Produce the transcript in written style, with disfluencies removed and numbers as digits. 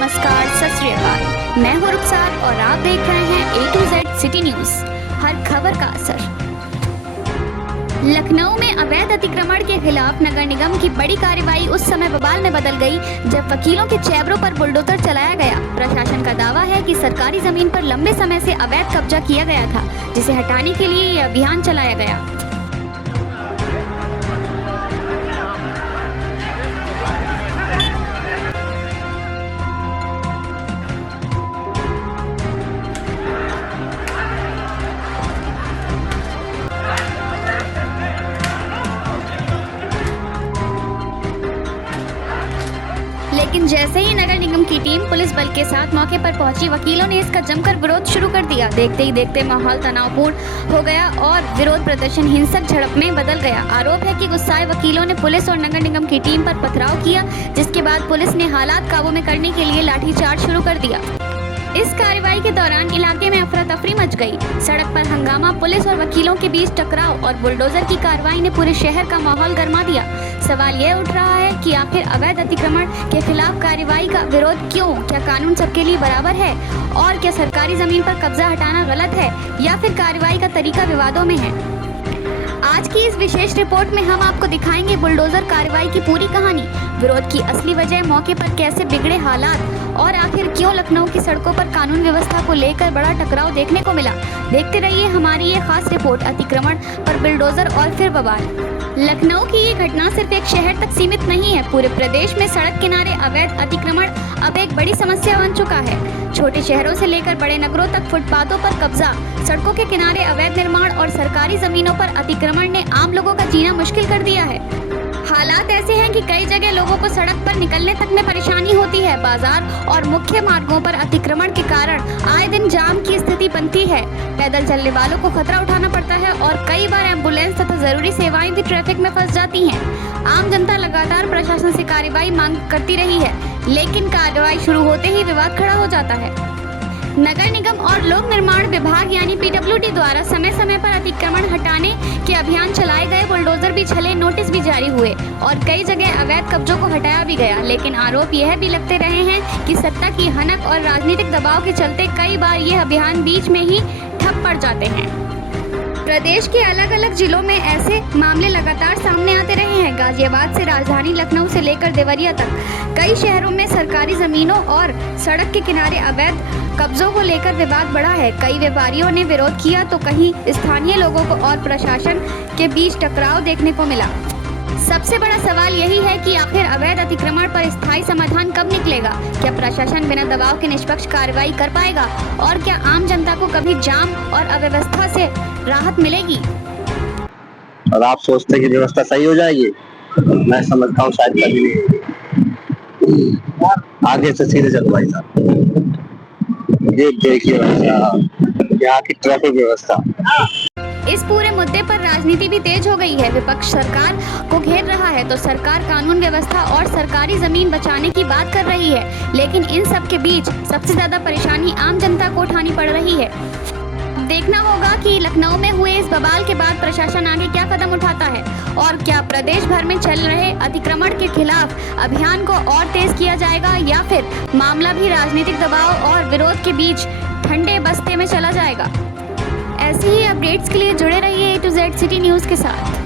नमस्कार, सत श्री अकाल। मैं हूं रुखसार और आप देख रहे हैं A to Z city news, हर खबर का असर। लखनऊ में अवैध अतिक्रमण के खिलाफ नगर निगम की बड़ी कार्रवाई उस समय बवाल में बदल गई जब वकीलों के चैबरों पर बुलडोजर चलाया गया। प्रशासन का दावा है कि सरकारी जमीन पर लंबे समय से अवैध कब्जा किया गया था, जिसे हटाने के लिए यह अभियान चलाया गया। लेकिन जैसे ही नगर निगम की टीम पुलिस बल के साथ मौके पर पहुंची, वकीलों ने इसका जमकर विरोध शुरू कर दिया। देखते ही देखते माहौल तनावपूर्ण हो गया और विरोध प्रदर्शन हिंसक झड़प में बदल गया। आरोप है कि गुस्साए वकीलों ने पुलिस और नगर निगम की टीम पर पथराव किया, जिसके बाद पुलिस ने हालात काबू में करने के लिए लाठीचार्ज शुरू कर दिया। इस कार्रवाई के दौरान इलाके में अफरा तफरी मच गई। सड़क पर हंगामा, पुलिस और वकीलों के बीच टकराव और बुलडोजर की कार्रवाई ने पूरे शहर का माहौल गर्मा दिया। सवाल यह उठ रहा है कि आखिर अवैध अतिक्रमण के खिलाफ कार्रवाई का विरोध क्यों? क्या कानून सबके लिए बराबर है? और क्या सरकारी जमीन पर कब्जा हटाना गलत है या फिर कार्रवाई का तरीका विवादों में है? आज की इस विशेष रिपोर्ट में हम आपको दिखाएंगे बुलडोजर कार्रवाई की पूरी कहानी, विरोध की असली वजह, मौके पर कैसे बिगड़े हालात और आखिर क्यों लखनऊ की सड़कों पर कानून व्यवस्था को लेकर बड़ा टकराव देखने को मिला। देखते रहिए हमारी ये खास रिपोर्ट, अतिक्रमण पर बुलडोजर और फिर बवाल। लखनऊ की ये घटना सिर्फ एक शहर तक सीमित नहीं है, पूरे प्रदेश में सड़क किनारे अवैध अतिक्रमण अब एक बड़ी समस्या बन चुका है। छोटे शहरों से लेकर बड़े नगरों तक फुटपाथों पर कब्जा, सड़कों के किनारे अवैध निर्माण और सरकारी जमीनों पर अतिक्रमण ने आम लोगों का जीना मुश्किल कर दिया है। हालात ऐसे हैं कि कई जगह लोगों को सड़क पर निकलने तक में परेशानी होती है। बाजार और मुख्य मार्गों पर अतिक्रमण के कारण आए दिन जाम की स्थिति बनती है। पैदल चलने वालों को खतरा उठाना पड़ता है और कई बार एम्बुलेंस तथा जरूरी सेवाएं भी ट्रैफिक में फंस जाती हैं। आम जनता लगातार प्रशासन से कार्रवाई मांग करती रही है, लेकिन कार्रवाई शुरू होते ही विवाद खड़ा हो जाता है। नगर निगम और लोक निर्माण विभाग यानी PWD द्वारा समय समय पर अतिक्रमण हटाने के अभियान चलाए गए, बुलडोजर भी चले, नोटिस भी जारी हुए और कई जगह अवैध कब्जों को हटाया भी गया। लेकिन आरोप यह भी लगते रहे हैं कि सत्ता की हनक और राजनीतिक दबाव के चलते कई बार यह अभियान बीच में ही ठप पड़ जाते हैं। प्रदेश के अलग अलग जिलों में ऐसे मामले लगातार सामने आते रहे हैं। गाजियाबाद से राजधानी लखनऊ से लेकर देवरिया तक कई शहरों में सरकारी जमीनों और सड़क के किनारे अवैध कब्जों को लेकर विवाद बढ़ा है। कई व्यापारियों ने विरोध किया तो कहीं स्थानीय लोगों को और प्रशासन के बीच टकराव देखने को मिला। सबसे बड़ा सवाल यही है कि आखिर अवैध अतिक्रमण पर स्थायी समाधान कब निकलेगा? क्या प्रशासन बिना दबाव के निष्पक्ष कार्रवाई कर पाएगा? और क्या आम जनता को कभी जाम और अव्यवस्था से राहत मिलेगी? और आप सोचते हैं कि व्यवस्था सही हो जाएगी? मैं समझता हूँ शायद कभी नहीं। आगे से सीधे चलो भाई साहब, ये देखिए भाई साहब यहाँ की ट्रैफिक व्यवस्था। इस पूरे मुद्दे पर राजनीति भी तेज हो गई है। विपक्ष सरकार को घेर रहा है तो सरकार कानून व्यवस्था और सरकारी जमीन बचाने की बात कर रही है, लेकिन इन सब के बीच सबसे ज्यादा परेशानी आम जनता को उठानी पड़ रही है। देखना होगा कि लखनऊ में हुए इस बवाल के बाद प्रशासन आगे क्या कदम उठाता है और क्या प्रदेश भर में चल रहे अतिक्रमण के खिलाफ अभियान को और तेज किया जाएगा या फिर मामला भी राजनीतिक दबाव और विरोध के बीच ठंडे बस्ते में चला जाएगा। ऐसे ही अपडेट्स के लिए जुड़े रहिए A to Z city news के साथ।